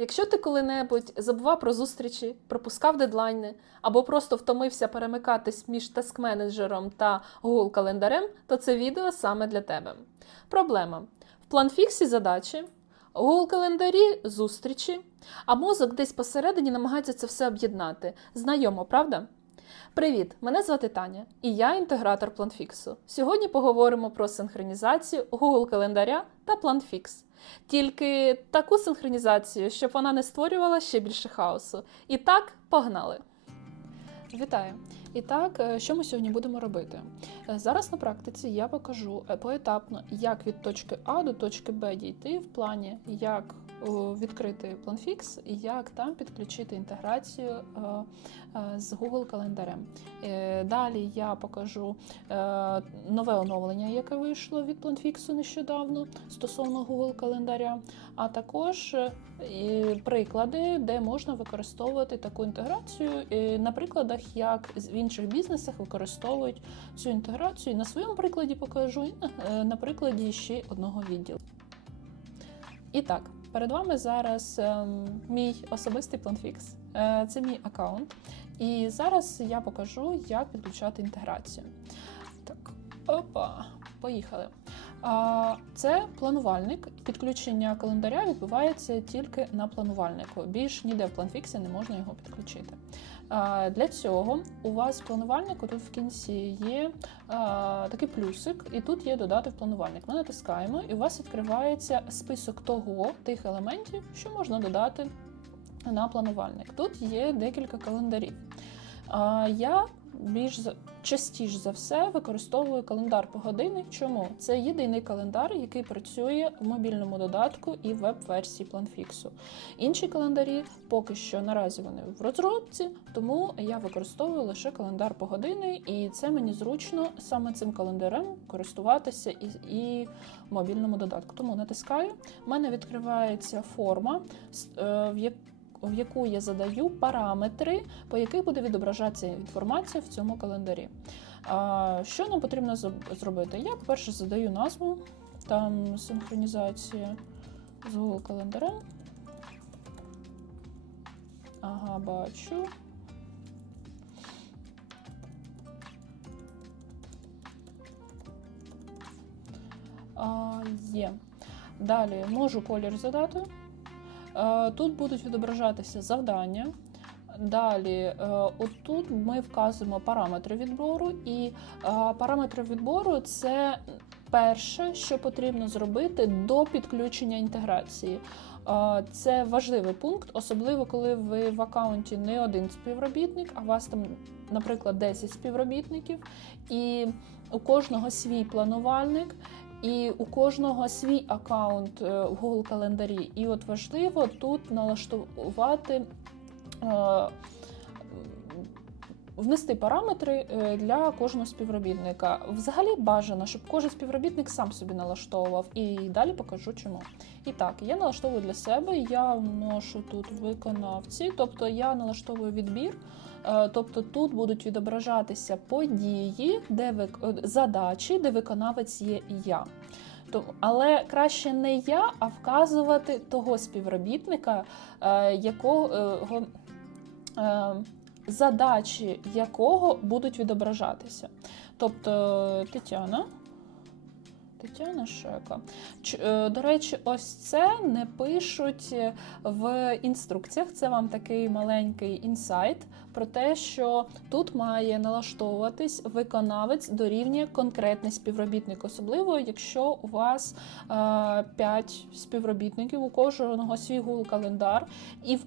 Якщо ти коли-небудь забував про зустрічі, пропускав дедлайни або просто втомився перемикатись між таск-менеджером та Google календарем, то це відео саме для тебе. Проблема: в планфіксі задачі, Google календарі зустрічі, а мозок десь посередині намагається це все об'єднати. Знайомо, правда? Привіт! Мене звати Таня, і я інтегратор планфіксу. Сьогодні поговоримо про синхронізацію Google календаря та планфікс. Тільки таку синхронізацію, щоб вона не створювала ще більше хаосу. І так, погнали! Вітаю! І так, е, що ми сьогодні будемо робити? Е, Зараз на практиці я покажу е, поетапно, як від точки А до точки Б дійти в плані, як відкрити планфікс і як там підключити інтеграцію е, е, з Google календарем. Е, Далі я покажу нове оновлення, яке вийшло від планфіксу нещодавно стосовно Google календаря, а також приклади, де можна використовувати таку інтеграцію на прикладах, як в інших бізнесах використовують цю інтеграцію. На своєму прикладі покажу на прикладі ще одного відділу. І так, перед вами зараз ем, мій особистий планфікс. Е, це мій аккаунт. І зараз я покажу, як підключати інтеграцію. Так, опа, поїхали. Це планувальник. Підключення календаря відбувається тільки на планувальнику. Більш ніде в планфіксі не можна його підключити. Для цього у вас в планувальнику тут в кінці є такий плюсик, і тут є додати в планувальник. Ми натискаємо, і у вас відкривається список того тих елементів, що можна додати на планувальник. Тут є декілька календарів. Я більш частіше за все використовую календар погодинний. Чому? Це єдиний календар, який працює в мобільному додатку і веб-версії планфіксу. Інші календарі поки що наразі вони в розробці, тому я використовую лише календар погодинний, і це мені зручно саме цим календарем користуватися і, і мобільному додатку. Тому натискаю. У мене відкривається форма, е, в як- в яку я задаю параметри, по яких буде відображатися інформація в цьому календарі. Що нам потрібно зробити? Я перше задаю назву, там синхронізація з Google календарем. Ага, бачу. А, є. Далі можу колір задати. Е, Тут будуть відображатися завдання. Далі, е, отут ми вказуємо параметри відбору, і е, параметри відбору це перше, що потрібно зробити до підключення інтеграції. Це важливий пункт, особливо коли ви в аккаунті не один співробітник, а вас там, наприклад, 10 співробітників, і у кожного свій планувальник. І у кожного свій аккаунт е, в Google календарі. І от важливо тут налаштувати, е, внести параметри е, для кожного співробітника. Взагалі бажано, щоб кожен співробітник сам собі налаштовував. І далі покажу чому. І так, я налаштовую для себе, я вношу тут виконавці, тобто я налаштовую відбір. Е, Тобто тут будуть відображатися події, де вик... е, задачі, де виконавець є я. Але краще не я, а вказувати того співробітника, е, якого го- задачі якого будуть відображатися. Тобто Тетяна. Тетяна Шека. Е, До речі, ось це не пишуть в інструкціях. Це вам такий маленький інсайт про те, що тут має налаштовуватись виконавець дорівнює конкретний співробітник, особливо якщо у вас е, 5 співробітників, у кожного свій Google календар, і в,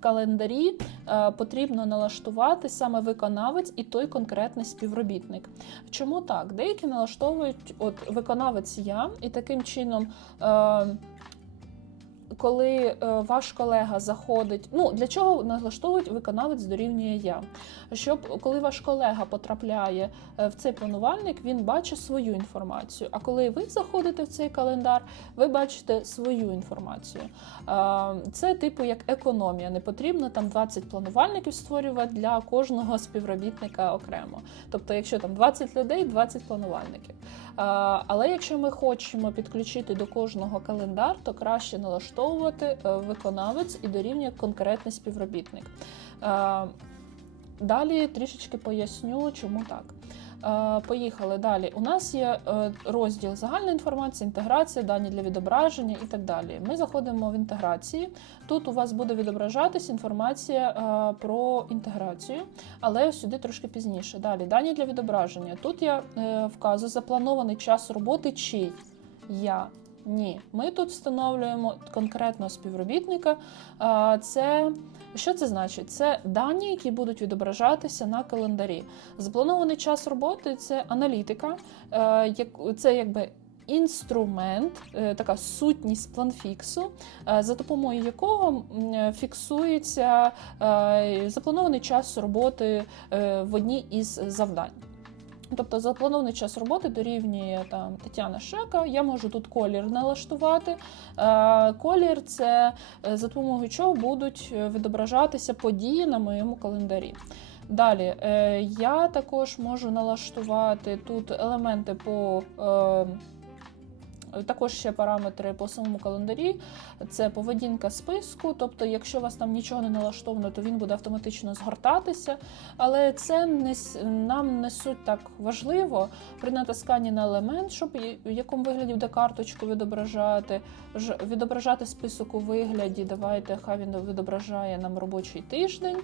календарі е, потрібно налаштувати саме виконавець і той конкретний співробітник. Чому так? Деякі налаштовують от виконавець я, і таким чином. Коли е, ваш колега заходить, ну для чого налаштовують виконавець дорівнює я? Щоб коли ваш колега потрапляє е, в цей планувальник, він бачить свою інформацію. А коли ви заходите в цей календар, ви бачите свою інформацію. Е, Це типу як економія. Не потрібно там 20 планувальників створювати для кожного співробітника окремо. Тобто, якщо там 20 людей, 20 планувальників. Але якщо ми хочемо підключити до кожного календар, то краще налаштовувати е, виконавець і дорівнює конкретний співробітник. Е, Далі трішечки поясню, чому так. Поїхали далі. У нас є е, розділ загальна інформація, інтеграція, дані для відображення і так далі. Ми заходимо в інтеграції. Тут у вас буде відображатись інформація е, про інтеграцію, але сюди трошки пізніше. Далі дані для відображення. Тут я е, вказую запланований час роботи чий я. Ні, ми тут встановлюємо конкретного співробітника. Це що це значить? Це дані, які будуть відображатися на календарі. Запланований час роботи це аналітика, е, це якби. Інструмент, е, така сутність планфіксу, е, за допомогою якого фіксується запланований час роботи в одній із завдань. Тобто запланований час роботи дорівнює там Тетяна Шека. Я можу тут колір налаштувати. Е, колір це е, за допомогою чого будуть е, відображатися події на моєму календарі. Далі я також можу налаштувати тут елементи по. Також ще параметри по самому календарі. Це поведінка списку. Тобто, якщо у вас там нічого не налаштовано, то він буде автоматично згортатися. Але це не нам не суть так важливо при натисканні на елемент, щоб в якому вигляді буде карточку відображати, відображати список у вигляді. Давайте, хай він відображає нам робочий тиждень.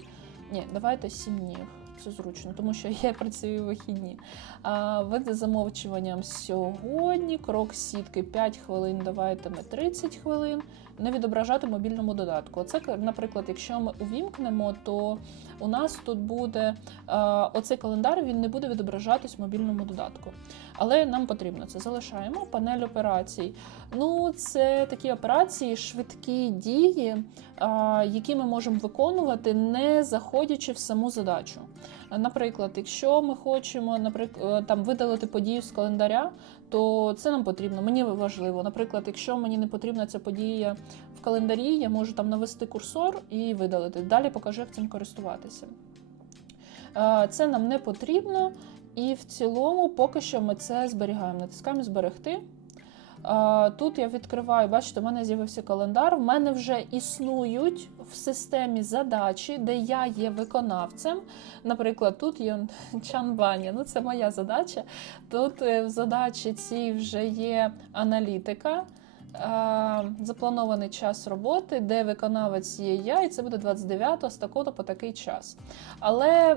Ні, давайте 7 днів. Це зручно, тому що я працюю вихідні. А, види замовчуванням сьогодні, крок сітки 5 хвилин, давайте ми 30 хвилин. Не відображати мобільному додатку. Оце, наприклад, якщо ми увімкнемо, то у нас тут буде оцей календар, він не буде відображатись в мобільному додатку. Але нам потрібно це. Залишаємо панель операцій. Ну, це такі операції, швидкі дії, е, які ми можемо виконувати, не заходячи в саму задачу. Наприклад, якщо ми хочемо наприклад, там видалити подію з календаря, то це нам потрібно. Мені важливо. Наприклад, якщо мені не потрібна ця подія в календарі, я можу там навести курсор і видалити. Далі покажу, як цим користуватися. Е, Це нам не потрібно, і в цілому поки що ми це зберігаємо. Натискаємо зберегти. Тут я відкриваю, бачите, у мене з'явився календар. В мене вже існують в системі задачі, де я є виконавцем. Наприклад, тут є Чанбаня. Ну, це моя задача. Тут е, в задачі цій вже є аналітика. Запланований час роботи, де виконавець є я, і це буде 29 з такого по такий час. Але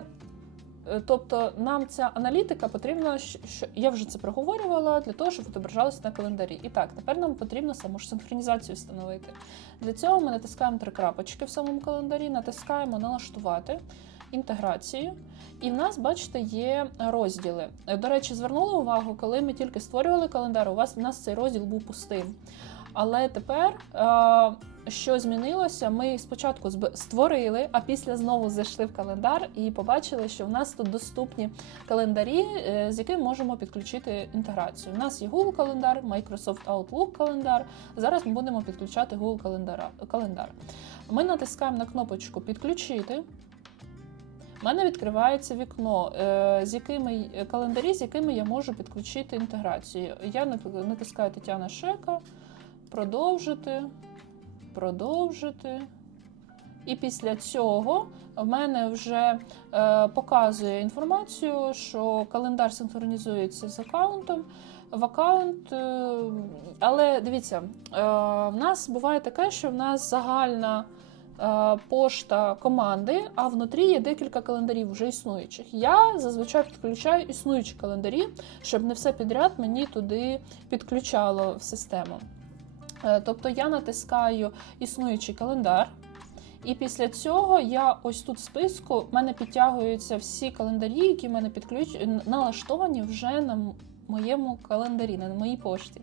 Тобто нам ця аналітика потрібна, що я вже це проговорювала для того, щоб відображалося на календарі. І так, тепер нам потрібно саму ж синхронізацію встановити. Для цього ми натискаємо три крапочки в самому календарі, натискаємо налаштувати інтеграцію. І в нас, бачите, є розділи. Е, До речі, звернули увагу, коли ми тільки створювали календар, у вас у нас цей розділ був пустим. Але тепер, е, що змінилося, ми спочатку створили, а після знову зайшли в календар і побачили, що в нас тут доступні календарі, е, з якими можемо підключити інтеграцію. У нас є Google календар, Microsoft Outlook календар. Зараз ми будемо підключати Google календар. Ми натискаємо на кнопочку Підключити. У мене відкривається вікно, е, з якими календарі, з якими я можу підключити інтеграцію. Я натискаю Тетяна Шека, продовжити, продовжити. І після цього в мене вже е, показує інформацію, що календар синхронізується з аккаунтом. В аккаунт, е, але дивіться, е, в нас буває таке, що в нас загальна е, пошта команди, а внутрі є декілька календарів вже існуючих. Я зазвичай підключаю існуючі календарі, щоб не все підряд мені туди підключало в систему. Е, Тобто я натискаю існуючий календар. І після цього я ось тут в списку в мене підтягуються всі календарі, які в мене підключ... налаштовані вже на моєму календарі, на моїй пошті.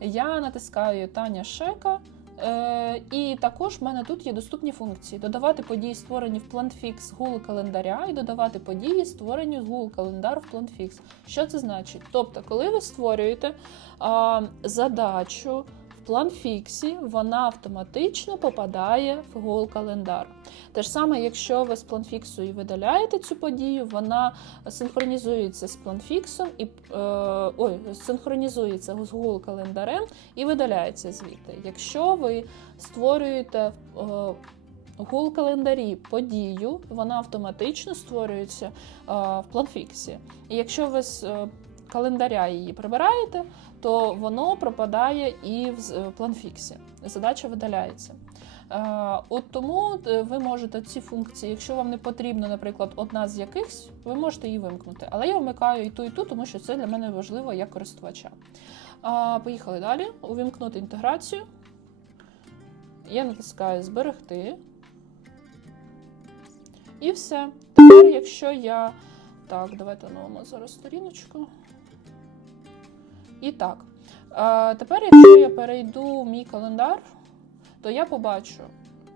Я натискаю Таня Шека. Е, і також в мене тут є доступні функції: додавати події, створені в PlanFix Google календаря, і додавати події, створені з Google календар в PlanFix. Що це значить? Тобто, коли ви створюєте а, задачу в планфіксі вона автоматично попадає в Google календар. Те ж саме, якщо ви з планфіксу і видаляєте цю подію, вона синхронізується з планфіксом і е, ой, синхронізується з Google календарем і видаляється звідти. Якщо ви створюєте е, в Google календарі подію, вона автоматично створюється е, в планфіксі. І якщо ви з е, календаря її прибираєте, то воно пропадає і в е, планфіксі. Задача видаляється. Е, От тому е, ви можете ці функції, якщо вам не потрібно, наприклад, одна з якихось, ви можете її вимкнути. Але я вмикаю і ту, і ту, тому що це для мене важливо як користувача. Поїхали далі. Увімкнути інтеграцію. Я натискаю Зберегти. І все. Тепер, якщо я. Так, давайте оновимо зараз сторіночку. І так. Тепер, якщо я перейду в мій календар, то я побачу.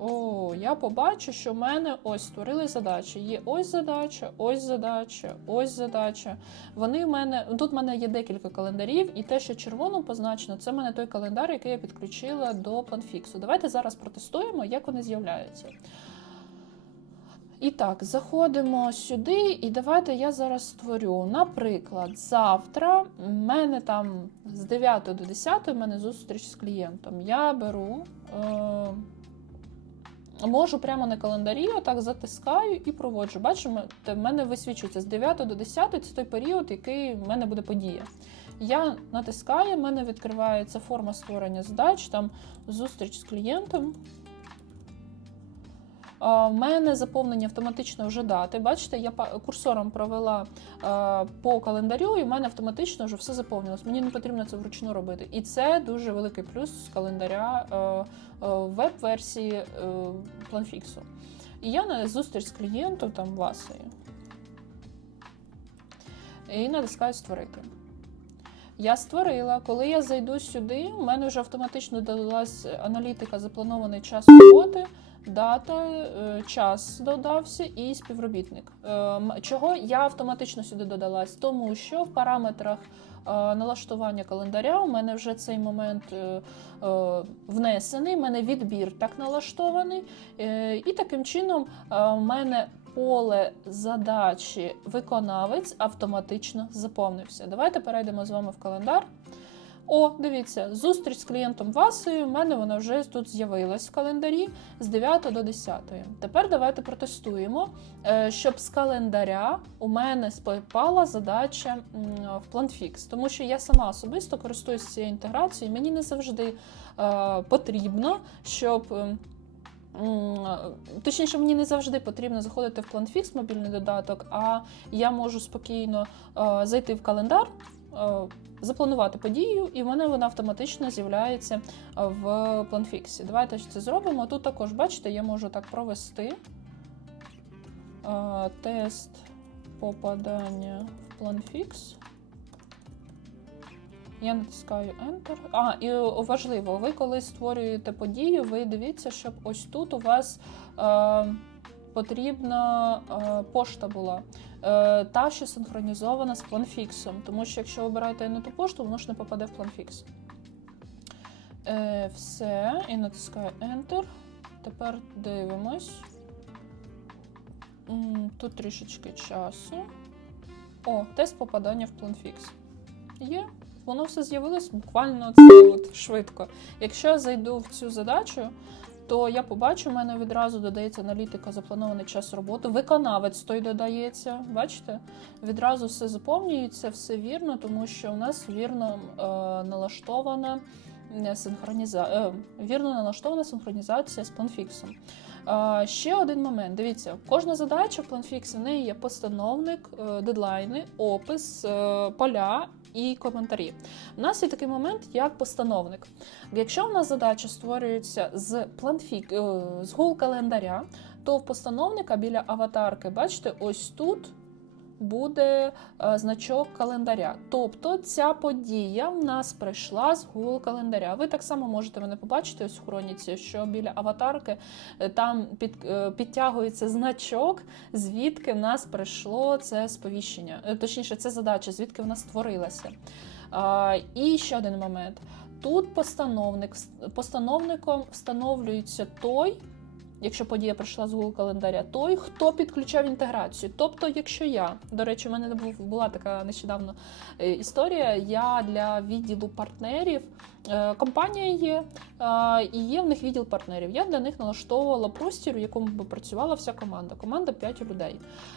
О, я побачу, що в мене ось створили задачі. Є ось задача, ось задача, ось задача. Вони в мене тут в мене є декілька календарів, і те, що червоно позначено, це в мене той календар, який я підключила до планфіксу. Давайте зараз протестуємо, як вони з'являються. І так, заходимо сюди, і давайте я зараз створю. Наприклад, завтра в мене там з 9 до 10 в мене зустріч з клієнтом. Я беру, е, можу прямо на календарі, отак затискаю і проводжу. Бачимо, в мене висвічується з 9 до 10 це той період, який в мене буде подія. Я натискаю, в мене відкривається форма створення задач, там зустріч з клієнтом. В мене заповнені автоматично вже дати. Бачите, я курсором провела е, по календарю, і в мене автоматично вже все заповнилось. Мені не потрібно це вручну робити. І це дуже великий плюс з календаря е, е, веб-версії е, планфіксу. І я на зустріч з клієнтом там Васею. І натискаю створити. Я створила. Коли я зайду сюди, у мене вже автоматично додалась аналітика запланований час роботи, дата, е, час додався і співробітник. Е, Чого я автоматично сюди додалась? Тому що в параметрах е, налаштування календаря у мене вже цей момент внесений, у мене відбір так налаштований. І таким чином у мене поле задачі виконавець автоматично заповнився. Давайте перейдемо з вами в календар. О, дивіться, зустріч з клієнтом Васею. У мене вона вже тут з'явилась в календарі з 9 до 10. Тепер давайте протестуємо, е, щоб з календаря у мене спала задача в планфікс, тому що я сама особисто користуюсь цією інтеграцією. Мені не завжди е, потрібно, щоб. ем, Точніше, мені не завжди потрібно заходити в планфікс, мобільний додаток, а я можу спокійно е, зайти в календар, запланувати подію, і в мене вона автоматично з'являється е, в планфіксі. Давайте це зробимо. Тут також, бачите, я можу так провести е, тест попадання в планфікс. Я натискаю Enter. А, і важливо, ви коли створюєте подію, ви дивіться, щоб ось тут у вас е, потрібна е, пошта була. Е, та, що синхронізована з планфіксом. Тому що якщо ви обираєте не ту пошту, воно ж не попаде в планфікс. Е, все, і натискаю Enter. Тепер дивимось. Тут трішечки часу. О, тест попадання в планфікс. Є. Воно все з'явилось буквально це от швидко. Якщо я зайду в цю задачу, то я побачу, у мене відразу додається аналітика, запланований час роботи. Виконавець той додається. Бачите? Відразу все заповнюється, все вірно, тому що у нас вірно е, налаштована е, синхроніза... е, вірно налаштована синхронізація з планфіксом. Е, ще один момент. Дивіться, кожна задача в планфіксі в неї є постановник, дедлайни, опис, поля і коментарі. У нас є такий момент, як постановник. Якщо в нас задача створюється з планфік, е, з гул календаря, то в постановника біля аватарки, бачите, ось тут буде е, значок календаря. Тобто ця подія в нас прийшла з Google календаря. Ви так само можете мене побачити ось в хроніці, що біля аватарки е, там під, е, підтягується значок, звідки в нас прийшло це сповіщення. Точніше, це задача, звідки вона створилася. І ще один момент. тут постановник постановником встановлюється той. Якщо подія прийшла з Google календаря, той, хто підключав інтеграцію. Тобто, якщо я, до речі, у мене була така нещодавно е, історія. Я для відділу партнерів е, компанія є, і є в них відділ партнерів. Я для них налаштовувала простір, в якому би працювала вся команда. Команда 5 людей.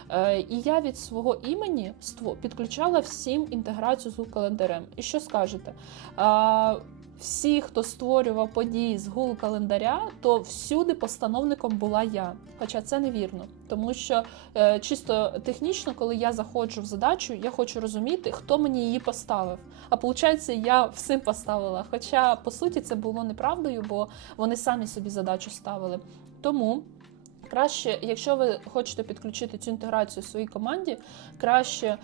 Е, І я від свого імені підключала всім інтеграцію з Google календарем. І що скажете? Всі, хто створював події з гул календаря, то всюди постановником була я. Хоча це невірно, тому що е, чисто технічно, коли я заходжу в задачу, я хочу розуміти, хто мені її поставив. А виходить, я всім поставила. Хоча по суті це було неправдою, бо вони самі собі задачу ставили. Тому. Краще, якщо ви хочете підключити цю інтеграцію в своїй команді, краще е,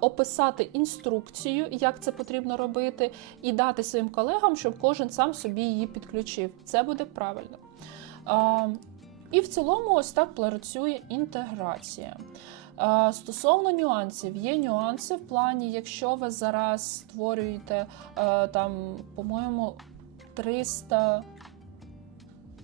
описати інструкцію, як це потрібно робити, і дати своїм колегам, щоб кожен сам собі її підключив. Це буде правильно. Е, і в цілому, ось так працює інтеграція. Е, Стосовно нюансів, є нюанси в плані, якщо ви зараз створюєте е, там, по-моєму, 300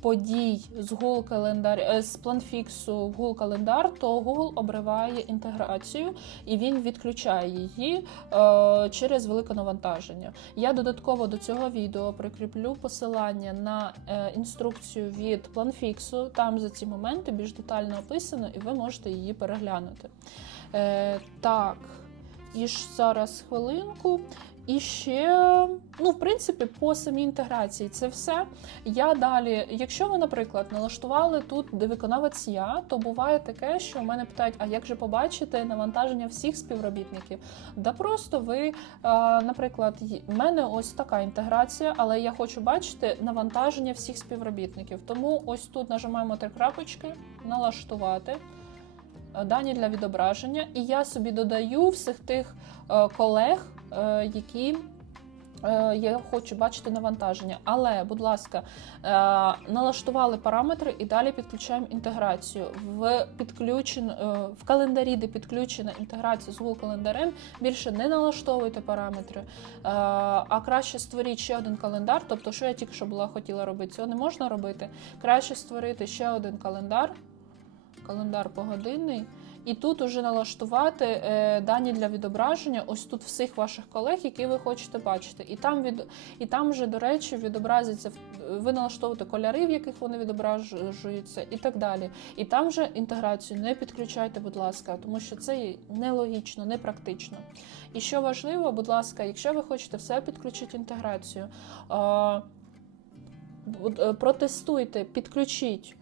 подій з Google календар е, з планфіксу в Google календар, то Google обриває інтеграцію і він відключає її е, через велике навантаження. Я додатково до цього відео прикріплю посилання на е, інструкцію від планфіксу. Там за ці моменти більш детально описано, і ви можете її переглянути. Так, і ж зараз хвилинку. І ще, ну, в принципі, по самій інтеграції це все. Я далі, якщо ви, наприклад, налаштували тут, де виконавець я, то буває таке, що в мене питають: а як же побачити навантаження всіх співробітників? Да просто ви, е, наприклад, в мене ось така інтеграція, але я хочу бачити навантаження всіх співробітників. Тому ось тут нажимаємо три крапочки, налаштувати. Е, Дані для відображення, і я собі додаю всіх тих е, колег, е, які я хочу бачити навантаження. Але, будь ласка, налаштували параметри і далі підключаємо інтеграцію. В підключен, в календарі, де підключена інтеграція з Google календарем, більше не налаштовуйте параметри, а краще створіть ще один календар. Тобто, що я тільки що була хотіла робити, цього не можна робити. Краще створити ще один календар, календар погодинний. І тут уже налаштувати е, дані для відображення, ось тут всіх ваших колег, які ви хочете бачити. І там від і там вже, до речі, відобразиться ви налаштовуєте кольори, в яких вони відображуються, і так далі. І там вже інтеграцію не підключайте, будь ласка, тому що це нелогічно, непрактично. І що важливо, будь ласка, якщо ви хочете все підключити інтеграцію, е, протестуйте, підключіть.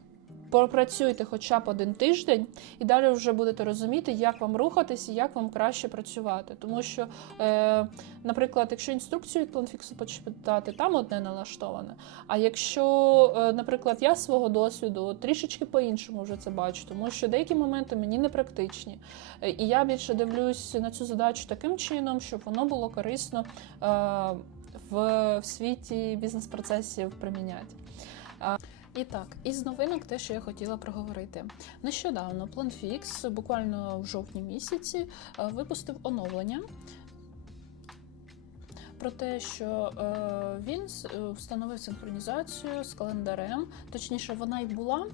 Пропрацюйте хоча б один тиждень, і далі вже будете розуміти, як вам рухатись і як вам краще працювати. Тому що, е, наприклад, якщо інструкцію від планфіксу почитати, там одне налаштоване. А якщо, е, наприклад, я свого досвіду трішечки по-іншому вже це бачу, тому що деякі моменти мені не практичні. Е, І я більше дивлюсь на цю задачу таким чином, щоб воно було корисно е, в світі бізнес-процесів приміняти. І так, із новинок, те, що я хотіла проговорити. Нещодавно PlanFix, буквально в жовтні місяці, е, випустив оновлення про те, що е, він е, встановив синхронізацію з календарем. Точніше, вона й була,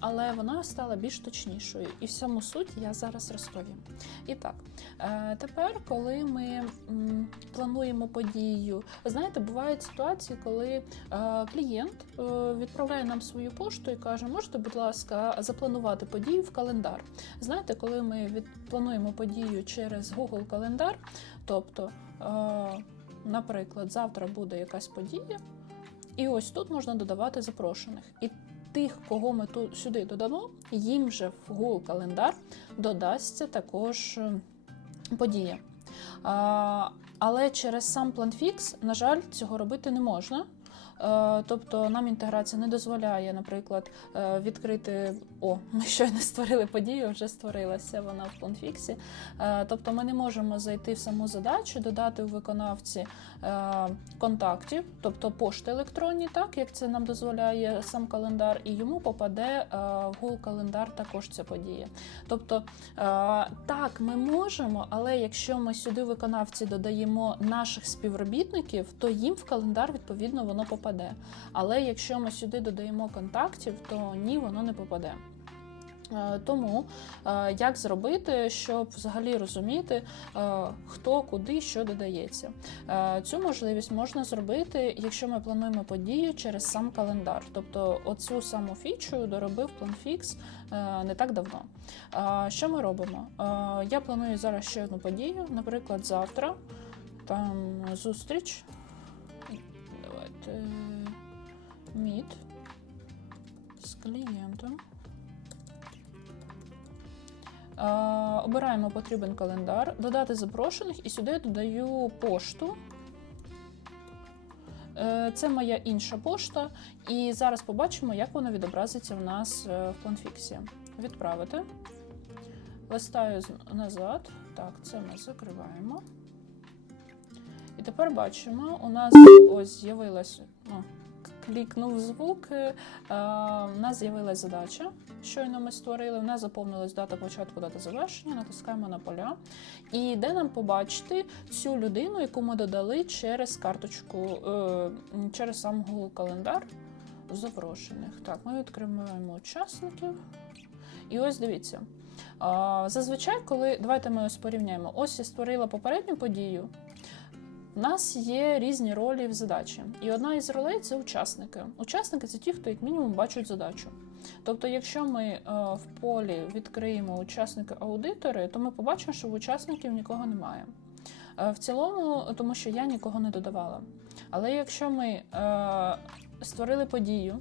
але вона стала більш точнішою. І в цьому суть я зараз розповім. І так, е, тепер, коли ми плануємо подію, знаєте, бувають ситуації, коли клієнт відправляє нам свою пошту і каже: можете, будь ласка, запланувати подію в календар. Знаєте, коли ми відплануємо подію через Google календар, тобто, наприклад, завтра буде якась подія, і ось тут можна додавати запрошених. І тих, кого ми тут сюди додамо, їм же в Google календар додасться також е, подія. А, але через сам PlanFix, на жаль, цього робити не можна. Е, Тобто нам інтеграція не дозволяє, наприклад, е, відкрити. О, ми щойно створили подію, вже створилася вона в планфіксі. Е, Тобто ми не можемо зайти в саму задачу, додати у виконавці контактів, тобто пошти електронні, так як це нам дозволяє сам календар, і йому попаде в Google календар також ця подія. Тобто, так, ми можемо, але якщо ми сюди виконавці додаємо наших співробітників, то їм в календар відповідно воно попаде. Але якщо ми сюди додаємо контактів, то ні, воно не попаде. Е, Тому е, як зробити, щоб взагалі розуміти, е, хто куди що додається. Цю можливість можна зробити, якщо ми плануємо подію через сам календар. Тобто, оцю саму фічу доробив е, не так давно. Що ми робимо? Я планую зараз ще одну подію, наприклад, завтра там зустріч. Давайте міт з клієнтом. Е, Обираємо потрібен календар, додати запрошених і сюди додаю пошту. Е, Це моя інша пошта, і зараз побачимо, як воно відобразиться в нас е, в планфіксі. Відправити. Листаю назад. Так, це ми закриваємо. І тепер бачимо, у нас ось з'явилась. Ну, клікнув звук, е, у нас з'явилась задача. Щойно ми створили. У нас заповнилась дата початку, дата завершення. Натискаємо на поля. І йде нам побачити цю людину, яку ми додали через карточку, е, через сам Google календар запрошених. Так, ми відкриваємо учасників. І ось дивіться. Зазвичай, коли давайте ми ось порівняємо. Ось я створила попередню подію. У нас є різні ролі в задачі, і одна із ролей це учасники. Учасники це ті, хто як мінімум бачать задачу. Тобто, якщо ми е, в полі відкриємо учасники аудитори, то ми побачимо, що в учасників нікого немає. Е, в цілому, тому що я нікого не додавала. Але якщо ми е, створили подію,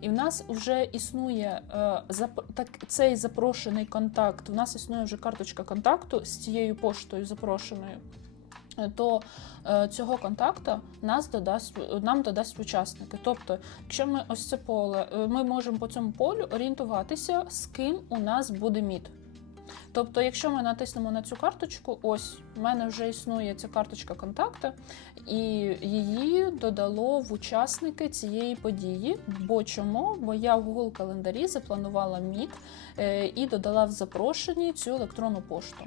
і в нас вже існує так, цей запрошений контакт, в нас існує вже карточка контакту з цією поштою запрошеною, то е, цього контакта нас додасть, нам додасть учасники. Тобто, якщо ми ось це поле, е, ми можемо по цьому полю орієнтуватися, з ким у нас буде мід. Тобто, якщо ми натиснемо на цю карточку, ось в мене вже існує ця карточка контакта, і її додало в учасники цієї події. Бо чому? Бо я в Google календарі запланувала мід е, і додала в запрошенні цю електронну пошту.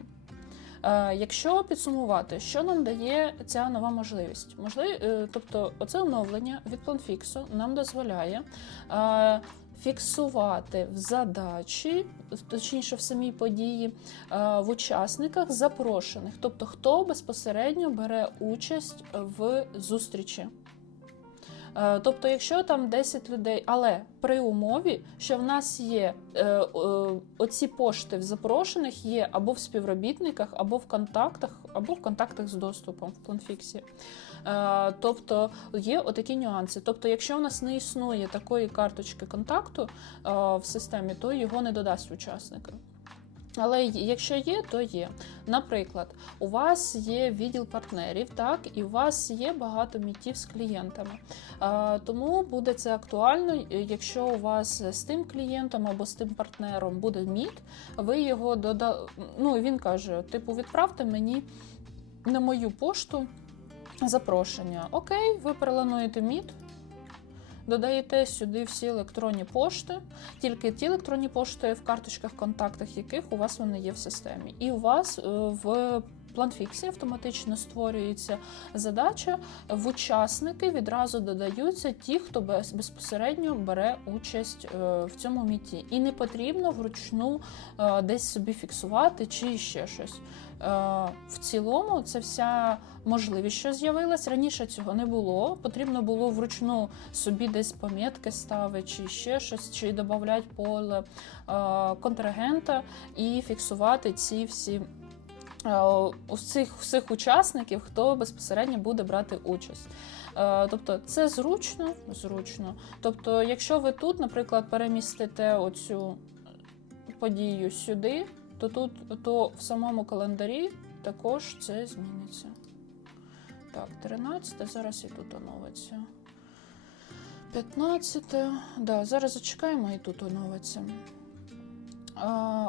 Е, Якщо підсумувати, що нам дає ця нова можливість? Можливі, е, тобто, оце оновлення від планфіксу нам дозволяє е, фіксувати в задачі, точніше в самій події, в учасниках запрошених, тобто хто безпосередньо бере участь в зустрічі. Е, Тобто, якщо там 10 людей, але при умові, що в нас є е, оці пошти в запрошених є або в співробітниках, або в контактах, або в контактах з доступом в планфіксі. Е, Тобто є отакі нюанси. Тобто, якщо в нас не існує такої карточки контакту в системі, то його не додасть учасника. Але якщо є, то є. Наприклад, у вас є відділ партнерів, так, і у вас є багато мітів з клієнтами. Тому буде це актуально, е, якщо у вас з тим клієнтом або з тим партнером буде міт, ви його дода... Ну, він каже: типу, відправте мені на мою пошту запрошення. Окей, ви плануєте міт. Додаєте сюди всі електронні пошти, тільки ті електронні пошти в карточках контактах, яких у вас вони є в системі. І у вас е, в планфіксі автоматично створюється задача. В учасники відразу додаються ті, хто без- безпосередньо бере участь е, в цьому міті. І не потрібно вручну е, десь собі фіксувати чи ще щось. Е, В цілому, це вся можливість, що з'явилась. Раніше цього не було. Потрібно було вручну собі десь помітки ставити, чи ще щось, чи додати поле контрагента і фіксувати ці всі. Е, Усіх всіх учасників, хто безпосередньо буде брати участь. Е, Тобто це зручно, зручно. Тобто, якщо ви тут, наприклад, перемістите оцю подію сюди, то тут то в самому календарі також це зміниться. Так, 13, зараз і тут оновиться. 15. Да, зараз зачекаємо і тут оновиться.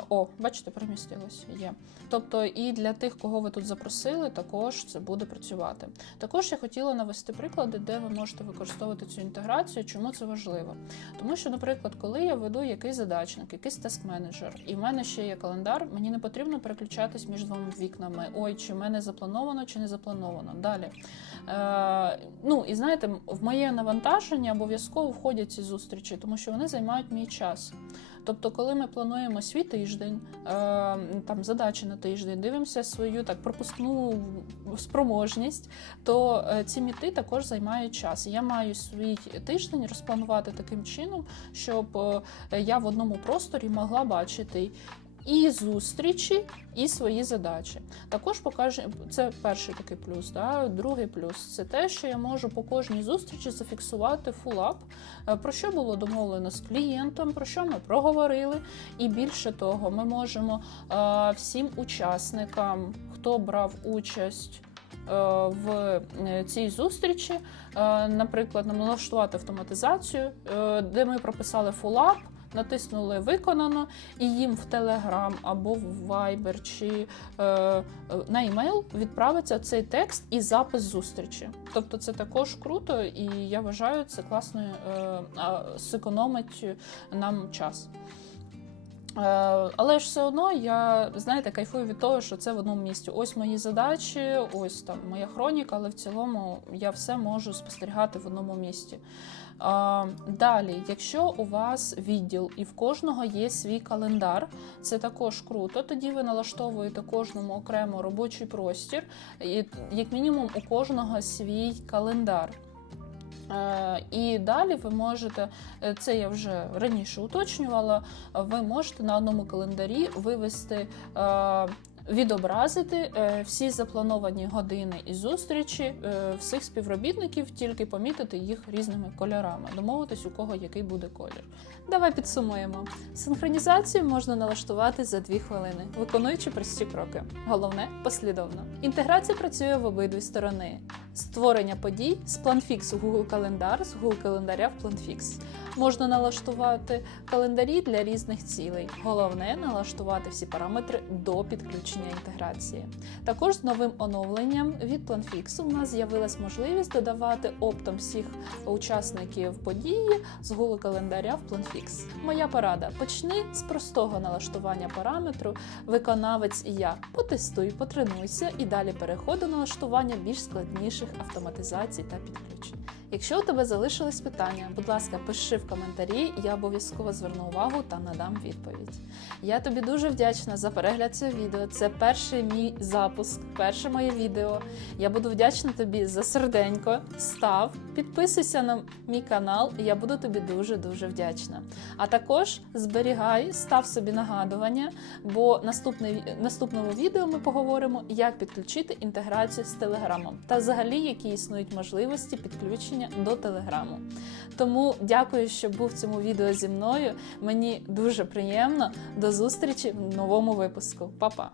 О, бачите, перемістилось. Є. Тобто, і для тих, кого ви тут запросили, також це буде працювати. Також я хотіла навести приклади, де ви можете використовувати цю інтеграцію. Чому це важливо? Тому що, наприклад, коли я веду якийсь задачник, якийсь тест-менеджер, і в мене ще є календар, мені не потрібно переключатись між двома вікнами. Ой, чи в мене заплановано, чи не заплановано. Далі. Е, ну і знаєте, в моє навантаження обов'язково входять ці зустрічі, тому що вони займають мій час. Тобто, коли ми плануємо свій тиждень, е, там задачі на тиждень, дивимося свою так пропускну спроможність, то е, ці міти також займають час. Я маю свій тиждень розпланувати таким чином, щоб е, я в одному просторі могла бачити. І зустрічі, і свої задачі. Також покаже це перший такий плюс. Да? Другий плюс це те, що я можу по кожній зустрічі зафіксувати фулап, е, про що було домовлено з клієнтом, про що ми проговорили. І більше того, ми можемо е, всім учасникам, хто брав участь. е, В цій зустрічі, наприклад, налаштувати автоматизацію, де ми прописали фулап, натиснули виконано, і їм в Telegram або в Viber чи е, на емейл відправиться цей текст і запис зустрічі. Тобто це також круто, і я вважаю, це класно е, зекономить нам час. Е, Але ж все одно я знаєте, кайфую від того, що це в одному місці. Ось мої задачі, ось там моя хроніка, але в цілому я все можу спостерігати в одному місці. Далі, якщо у вас відділ і в кожного є свій календар, це також круто. Тоді ви налаштовуєте кожному окремо робочий простір, і як мінімум у кожного свій календар. Е, І далі ви можете, е, це я вже раніше уточнювала, ви можете на одному календарі вивести. Відобразити е, всі заплановані години і зустрічі е, всіх співробітників, тільки помітити їх різними кольорами, домовитись, у кого який буде колір. Давай підсумуємо. Синхронізацію можна налаштувати за 2 хвилини, виконуючи прості кроки. Головне послідовно. Інтеграція працює в обидві сторони. Створення подій з планфіксу в Google календар, з Google календаря в планфікс. Можна налаштувати календарі для різних цілей. Головне налаштувати всі параметри до підключення інтеграції. Також з новим оновленням від планфіксу у нас з'явилась можливість додавати оптом всіх учасників події з Google календаря в планфікс. Моя порада: почни з простого налаштування параметру, виконавець і я. Потестуй, потренуйся і далі переходь до налаштування більш складніших автоматизацій та підключень. Якщо у тебе залишились питання, будь ласка, пиши в коментарі, я обов'язково зверну увагу та надам відповідь. Я тобі дуже вдячна за перегляд цього відео. Це перший мій запуск, перше моє відео. Я буду вдячна тобі за серденько. Став, підписуйся на мій канал, я буду тобі дуже дуже вдячна. А також зберігай, став собі нагадування, бо наступне наступному відео ми поговоримо, як підключити інтеграцію з Телеграмом та взагалі які існують можливості підключення до Телеграму. Тому дякую, що був в цьому відео зі мною. Мені дуже приємно. До зустрічі в новому випуску. Па-па!